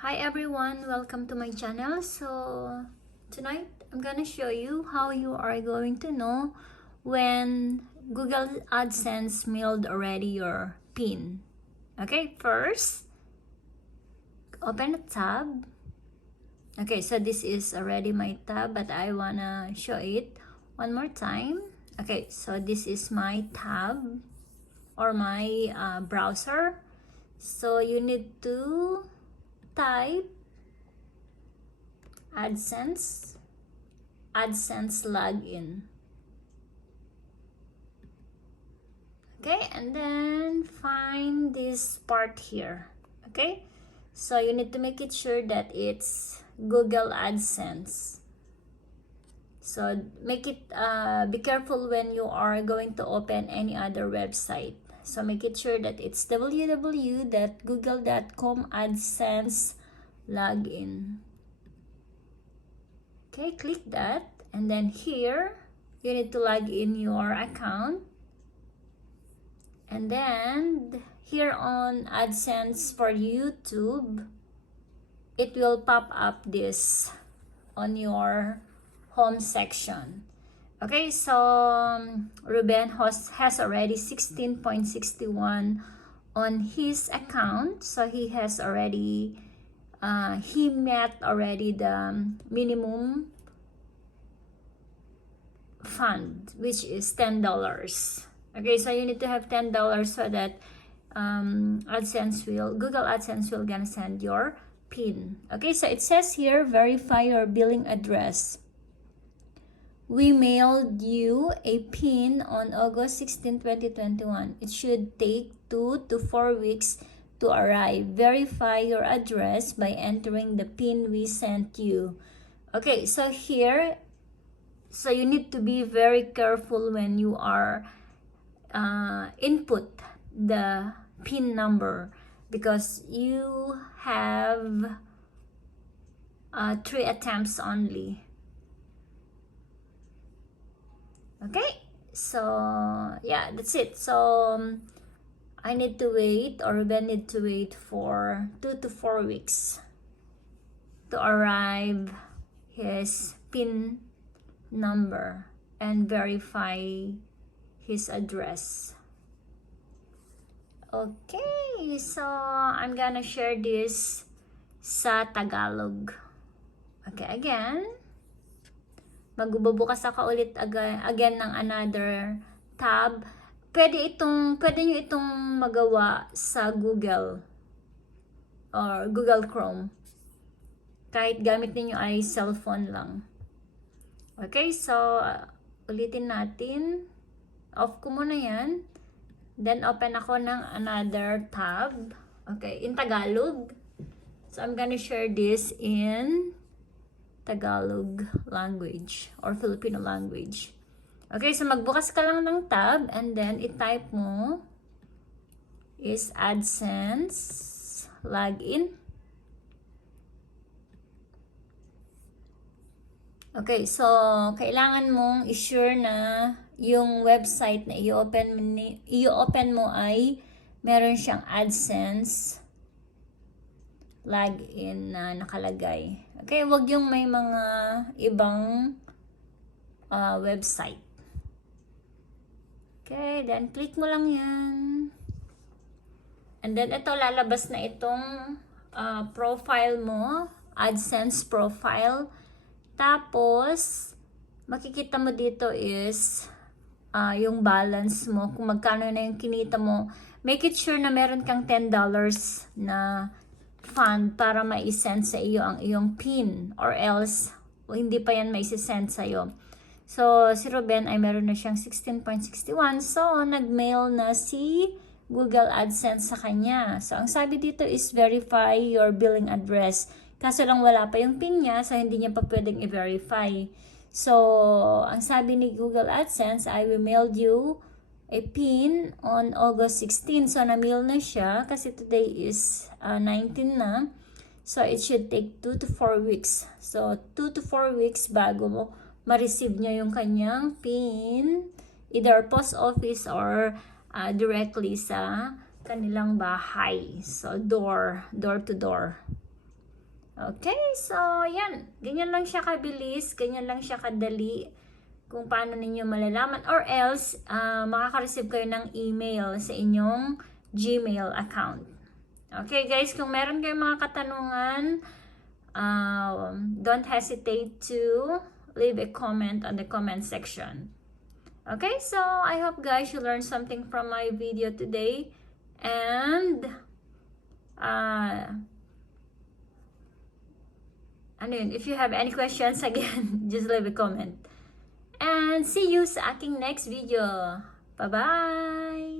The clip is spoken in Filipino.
Hi everyone, welcome to my channel. So tonight I'm gonna show you how you are going to know when Google Adsense mailed already your PIN. Okay, first open a tab. Okay, so this is already my tab, but I wanna show it one more time. Okay, so this is my tab or my browser. So you need to type AdSense login. Okay, and then find this part here. Okay, so you need to make it sure that it's Google AdSense. So make it be careful when you are going to open any other website. So make it sure that it's www.google.com AdSense login. Okay, click that, and then here you need to log in your account, and then here on AdSense for YouTube it will pop up this on your home section. Okay, so Ruben has already 16.61 on his account, so he has already he met already the minimum fund, which is $10. Okay, so you need to have $10 so that Google AdSense will gonna send your PIN. Okay, so it says here, verify your billing address. We mailed you a PIN on August 16, 2021. It should take 2 to 4 weeks to arrive. Verify your address by entering the PIN we sent you. Okay, so here, so you need to be very careful when you are input the PIN number, because you have 3 attempts only. Okay, so yeah, that's it. So I need to wait, or Ben need to wait for 2 to 4 weeks to arrive his PIN number and verify his address. Okay, so I'm gonna share this sa Tagalog. Okay, again, magbubukas ako ulit again ng another tab. Pwede nyo itong magawa sa Google or Google Chrome. Kahit gamit niyo ay cellphone lang. Okay, so ulitin natin. Off ko muna yan. Then open ako ng another tab. Okay, in Tagalog. So I'm gonna share this in Tagalog language or Filipino language. Okay, so magbukas ka lang ng tab, and then i-type mo is AdSense login. Okay, so kailangan mong i-sure na yung website na i-open mo ay meron siyang AdSense login na nakalagay. Okay, wag yung may mga ibang website. Okay, then click mo lang yan. And then ito, lalabas na itong profile mo, AdSense profile. Tapos, makikita mo dito is yung balance mo, kung magkano na yung kinita mo. Make it sure na meron kang $10 na fund para ma-send sa iyo ang iyong PIN, or else hindi pa yan ma-send sa iyo. So, si Ruben ay meron na siyang 16.61. So, nag-mail na si Google AdSense sa kanya. So, ang sabi dito is verify your billing address. Kaso lang wala pa yung PIN niya, so hindi niya pa pwedeng i-verify. So, ang sabi ni Google AdSense, I will mail you a PIN on August 16. So, na-mail na siya kasi today is 19 na. So, it should take 2 to 4 weeks. So, 2 to 4 weeks bago ma-receive niya yung kanyang PIN, either post office or directly sa kanilang bahay. So, door to door. Okay, so yan. Ganyan lang siya kabilis, ganyan lang siya kadali kung paano ninyo malalaman, or else makaka-receive kayo ng email sa inyong Gmail account. Okay guys, kung meron kayong mga katanungan, don't hesitate to leave a comment on the comment section. Okay, so I hope guys you learned something from my video today, and if you have any questions, again, just leave a comment. And see you sa aking next video. Bye-bye!